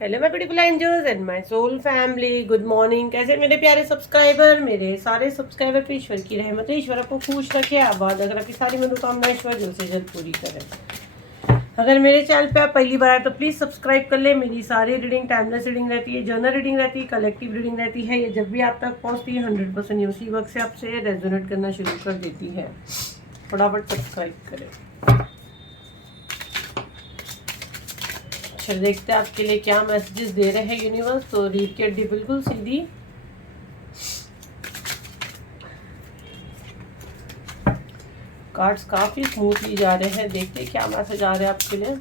Hello my beautiful angels and my soul family, good morning. कैसे मेरे प्यारे subscriber, मेरे सारे सब्सक्राइबर पे ईश्वर की रहमत है। ईश्वर आपको खुश रखे, आबाद, अगर आपकी सारी मनोकामनाएं ईश्वर जल्द से जल्द पूरी करें। अगर मेरे चैनल पे आप पहली बार आए तो प्लीज़ सब्सक्राइब कर ले। मेरी सारी रीडिंग टाइमलेस रीडिंग रहती है, जर्नल रीडिंग रहती है, कलेक्टिव रीडिंग रहती है। ये जब भी आप तक पहुँचती है 100% उसी वक्त से आपसे रेजोनेट करना शुरू कर देती है। फटाफट सब्सक्राइब करें। चलिए देखते हैं आपके लिए क्या मैसेजेस दे रहे हैं यूनिवर्स। तो रीड के डी बिल्कुल सीधी। कार्ड्स काफी स्मूथली जा रहे हैं, देखते हैं क्या मैसेज आ रहा है आपके लिए।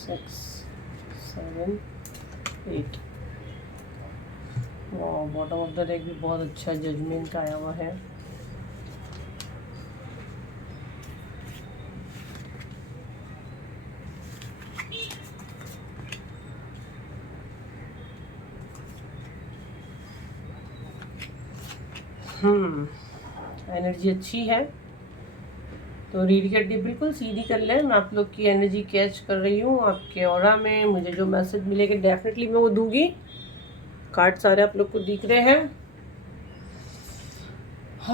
6 7 8। बॉटम ऑफ द डेक भी बहुत अच्छा जजमेंट का आया हुआ है। एनर्जी अच्छी है तो रीड करती बिल्कुल सीधी कर लें। मैं आप लोग की एनर्जी कैच कर रही हूँ आपके ऑरा में। मुझे जो मैसेज मिलेगा डेफिनेटली मैं वो दूंगी। कार्ड सारे आप लोग को दिख रहे हैं।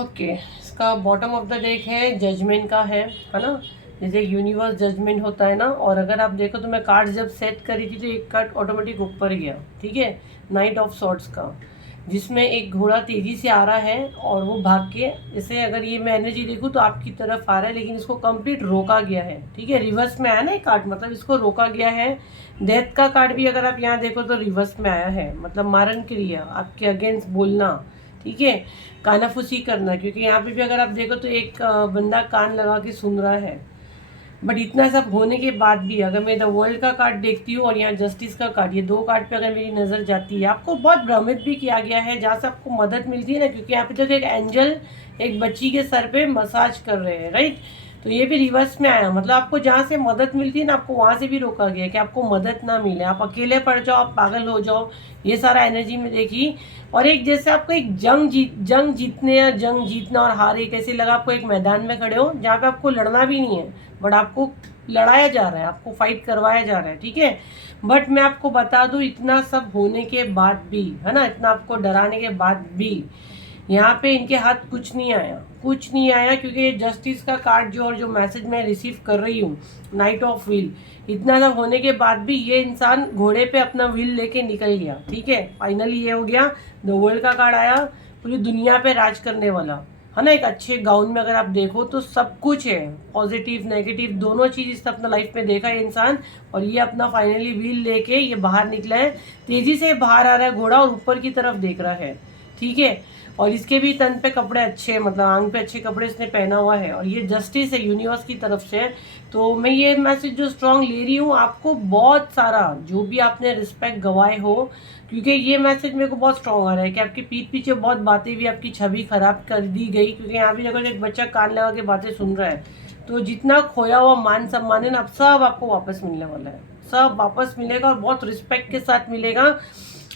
ओके, इसका बॉटम ऑफ द डेक है, जजमेंट का है ना। जैसे यूनिवर्स जजमेंट होता है ना, और अगर आप देखो तो मैं कार्ड जब सेट करी थी तो एक कार्ड ऑटोमेटिक ऊपर गया, ठीक है, नाइट ऑफ सॉर्ड्स का, जिसमें एक घोड़ा तेजी से आ रहा है और वो भाग के, जैसे अगर ये मैं एनर्जी देखूँ तो आपकी तरफ आ रहा है लेकिन इसको कंप्लीट रोका गया है, ठीक है। रिवर्स में आया ना एक कार्ड, मतलब इसको रोका गया है। डेथ का कार्ड भी अगर आप यहाँ देखो तो रिवर्स में आया है, मतलब मारण क्रिया, आपके अगेंस्ट बोलना, ठीक है, कानाफूसी करना। क्योंकि यहाँ पे भी अगर आप देखो तो एक बंदा कान लगा के सुन रहा है। बट इतना सब होने के बाद भी अगर मैं द वर्ल्ड का कार्ड देखती हूँ और यहाँ जस्टिस का कार्ड, ये दो कार्ड पे अगर मेरी नज़र जाती है, आपको बहुत भ्रमित भी किया गया है जहाँ से आपको मदद मिलती है ना। क्योंकि यहाँ पे तो एक एंजल एक बच्ची के सर पे मसाज कर रहे हैं, राइट। तो ये भी रिवर्स में आया, मतलब आपको जहाँ से मदद मिलती है ना, आपको वहाँ से भी रोका गया कि आपको मदद ना मिले, आप अकेले पड़ जाओ, आप पागल हो जाओ। ये सारा एनर्जी में देखी। और एक जैसे आपको एक जंग जीतने या जंग जीतना और हार, एक ऐसे लगा आपको एक मैदान में खड़े हो जहाँ पे आपको लड़ना भी नहीं है, बट आपको लड़ाया जा रहा है, आपको फाइट करवाया जा रहा है, ठीक है। बट मैं आपको बता दूं, इतना सब होने के बाद भी, है ना, इतना आपको डराने के बाद भी यहाँ पे इनके हाथ कुछ नहीं आया, कुछ नहीं आया। क्योंकि ये जस्टिस का कार्ड जो, और जो मैसेज मैं रिसीव कर रही हूँ, नाइट ऑफ व्हील, इतना सब होने के बाद भी ये इंसान घोड़े पे अपना व्हील लेके निकल गया, ठीक है। फाइनली ये हो गया। द वर्ल्ड का कार्ड आया, पूरी दुनिया पे राज करने वाला, है ना। एक अच्छे गाउन में अगर आप देखो तो सब कुछ है, पॉजिटिव नेगेटिव दोनों चीज इसने अपना लाइफ में देखा है इंसान। और ये अपना फाइनली व्हील लेके ये बाहर निकला है, तेजी से बाहर आ रहा है घोड़ा और ऊपर की तरफ देख रहा है, ठीक है। और इसके भी तन पे कपड़े अच्छे, मतलब आंग पे अच्छे कपड़े इसने पहना हुआ है, और ये जस्टिस है यूनिवर्स की तरफ से। तो मैं ये मैसेज जो स्ट्रांग ले रही हूँ, आपको बहुत सारा जो भी आपने रिस्पेक्ट गवाए हो, क्योंकि ये मैसेज मेरे को बहुत स्ट्रांग आ रहा है कि आपके पीठ पीछे बहुत बातें भी, आपकी छवि खराब कर दी गई। क्योंकि यहाँ भी अगर एक बच्चा कान लगा के बातें सुन रहा है, तो जितना खोया हुआ मान सम्मान है ना, अब सब आपको वापस मिलने वाला है, सब वापस मिलेगा और बहुत रिस्पेक्ट के साथ मिलेगा।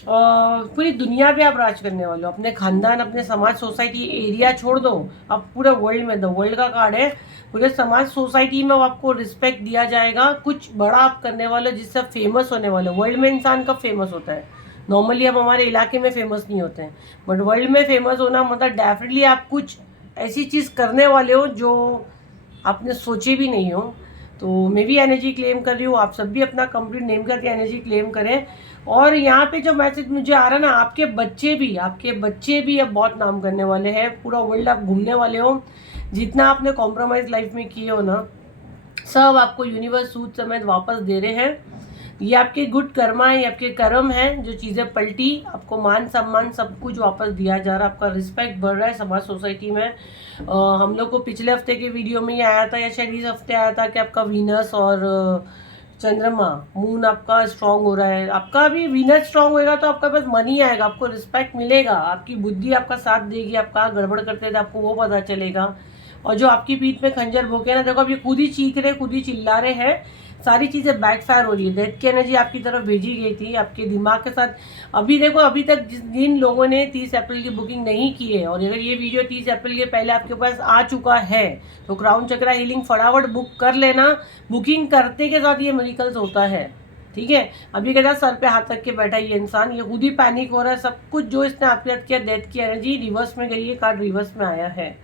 पूरी दुनिया पे आप राज करने वाले हो, अपने खानदान, अपने समाज, सोसाइटी, एरिया छोड़ दो, अब पूरे वर्ल्ड में, द वर्ल्ड का कार्ड है, पूरे समाज सोसाइटी में आपको रिस्पेक्ट दिया जाएगा। कुछ बड़ा आप करने वाले हो जिससे आप फेमस होने वाले हो। वर्ल्ड में इंसान कब फेमस होता है? नॉर्मली हम हमारे इलाके में फेमस नहीं होते हैं, बट वर्ल्ड में फेमस होना मतलब डेफिनेटली आप कुछ ऐसी चीज़ करने वाले हो जो आपने सोची भी नहीं हो। तो मैं भी एनर्जी क्लेम कर रही हूँ, आप सब भी अपना कंप्लीट नेम करके एनर्जी क्लेम करें। और यहाँ पे जो मैसेज मुझे आ रहा है ना, आपके बच्चे भी अब बहुत नाम करने वाले हैं, पूरा वर्ल्ड आप घूमने वाले हो। जितना आपने कॉम्प्रोमाइज़ लाइफ में किए हो ना, सब आपको यूनिवर्स सूद समेत वापस दे रहे हैं। ये आपके गुड कर्मा है, ये आपके कर्म है, जो चीज़ें पलटी, आपको मान सम्मान सब कुछ वापस दिया जा रहा है, आपका रिस्पेक्ट बढ़ रहा है समाज सोसाइटी में। हम लोग को पिछले हफ्ते के वीडियो में ही आया था, या शायद इस हफ्ते आया था, कि आपका वीनस और चंद्रमा, मून आपका स्ट्रांग हो रहा है। आपका भी वीनस स्ट्रांग होएगा तो आपका पास मनी आएगा, आपको रिस्पेक्ट मिलेगा, आपकी बुद्धि आपका साथ देगी, आप कहाँ गड़बड़ करते थे आपको वो पता चलेगा। और जो आपकी पीठ में खंजर भोंके ना, देखो अब ये खुद ही चीख रहे, खुद ही चिल्ला रहे हैं, सारी चीज़ें बैकफायर हो रही है। डेथ की एनर्जी आपकी तरफ भेजी गई थी आपके दिमाग के साथ। अभी देखो, अभी तक जिन लोगों ने 30 अप्रैल की बुकिंग नहीं की है, और अगर ये वीडियो 30 अप्रैल के पहले आपके पास आ चुका है, तो क्राउन चक्रा हीलिंग फटाफट बुक कर लेना। बुकिंग करते के साथ ये मिरेकल्स होता है, ठीक है। अभी कहता सर पे हाथ रख के बैठा ये इंसान, ये खुद ही पैनिक हो रहा है। सब कुछ जो इसने आपके साथ किया, डेथ की एनर्जी रिवर्स में गई है, कार्ड रिवर्स में आया है।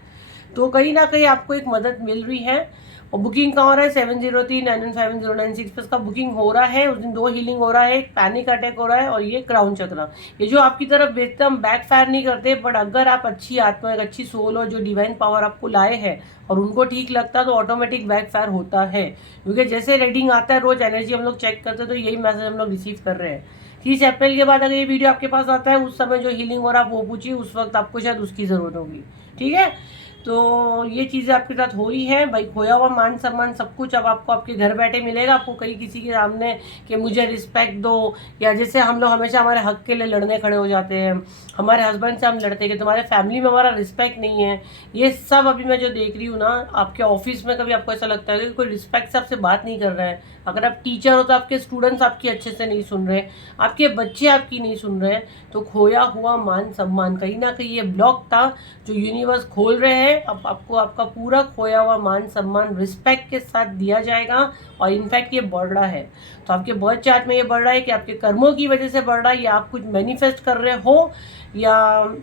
तो कहीं ना कहीं आपको एक मदद मिल रही है। और बुकिंग कहाँ हो रहा है, 7039151096 पे इसका बुकिंग हो रहा है। उस दिन 2 हीलिंग हो रहा है, एक पैनिक अटैक हो रहा है, और ये क्राउन चक्र। ये जो आपकी तरफ भेजते हम बैक फायर नहीं करते, बट अगर आप अच्छी आत्मा, एक अच्छी सोल और जो डिवाइन पावर आपको लाए हैं और उनको ठीक लगता है, तो ऑटोमेटिक बैक फायर होता है। क्योंकि जैसे रीडिंग आता है, रोज एनर्जी हम लोग चेक करते हैं, तो यही मैसेज हम लोग रिसीव कर रहे हैं। 30 अप्रैल के बाद अगर ये वीडियो आपके पास आता है, उस समय जो हीलिंग हो रहा है वो पूछिए, उस वक्त आपको शायद उसकी ज़रूरत होगी, ठीक है। तो ये चीज़ें आपके साथ हो रही है भाई। खोया हुआ मान सम्मान सब कुछ अब आपको आपके घर बैठे मिलेगा। आपको कहीं किसी के सामने कि मुझे रिस्पेक्ट दो, या जैसे हम लोग हमेशा हमारे हक के लिए लड़ने खड़े हो जाते हैं, हमारे हस्बैंड से हम लड़ते हैं कि तुम्हारे फैमिली में हमारा रिस्पेक्ट नहीं है, ये सब अभी मैं जो देख रही हूँ ना, आपके ऑफिस में कभी आपको ऐसा लगता है कि कोई रिस्पेक्ट से आपसे बात नहीं कर रहा है। अगर आप टीचर हो तो आपके स्टूडेंट्स आपकी अच्छे से नहीं सुन रहे, आपके बच्चे आपकी नहीं सुन रहे, तो खोया हुआ मान सम्मान कहीं ना कहीं ये ब्लॉक था जो यूनिवर्स खोल रहे हैं। अब आपको आपका पूरा खोया हुआ मान सम्मान रिस्पेक्ट के साथ दिया जाएगा। और इनफैक्ट ये बढ़ रहा है, तो आपके बर्थ चार्ट में ये बढ़ रहा है कि आपके कर्मों की वजह से बढ़ रहा है, या आप कुछ मैनिफेस्ट कर रहे हो, या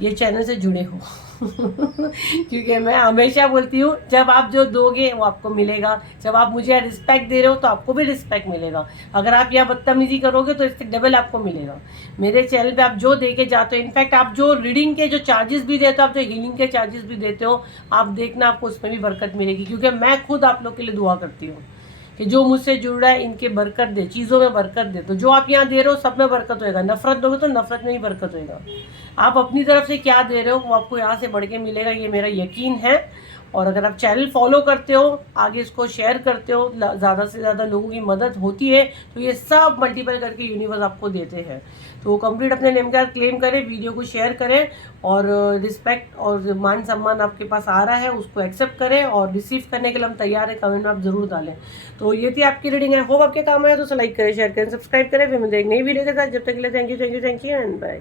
ये चैनल से जुड़े हो। क्योंकि मैं हमेशा बोलती हूँ, जब आप जो दोगे वो आपको मिलेगा। जब आप मुझे रिस्पेक्ट दे रहे हो तो आपको भी रिस्पेक्ट मिलेगा। अगर आप यहाँ बदतमीजी करोगे तो इससे डबल आपको मिलेगा। मेरे चैनल पे आप जो दे के जाते हो, इनफैक्ट आप जो रीडिंग के जो चार्जेस भी देते हो, आप जो हीलिंग के चार्जेस भी देते हो, आप देखना आपको उसमें भी बरकत मिलेगी। क्योंकि मैं खुद आप लोग के लिए दुआ करती हूँ कि जो मुझसे जुड़ रहा है इनके बरकत दे, चीज़ों में बरकत दे। तो जो आप यहाँ दे रहे हो सब में बरकत होएगा। नफरत दोगे तो नफरत में ही बरकत होएगा। आप अपनी तरफ से क्या दे रहे हो वो आपको यहाँ से बढ़ के मिलेगा, ये मेरा यकीन है। और अगर आप चैनल फॉलो करते हो, आगे इसको शेयर करते हो, ज़्यादा से ज़्यादा लोगों की मदद होती है, तो ये सब मल्टीपल करके यूनिवर्स आपको देते हैं। तो कंप्लीट अपने नेम के साथ क्लेम करें, वीडियो को शेयर करें, और रिस्पेक्ट और मान सम्मान आपके पास आ रहा है उसको एक्सेप्ट करें, और रिसीव करने के लिए हम तैयार है। कमेंट में आप जरूर डालें। तो ये थी आपकी रीडिंग है, होप आपके काम आए। तो लाइक करें, शेयर करें, सब्सक्राइब करें। फिर मिलते हैं एक नई वीडियो के साथ। जब तक के लिए थैंक यू एंड बाय।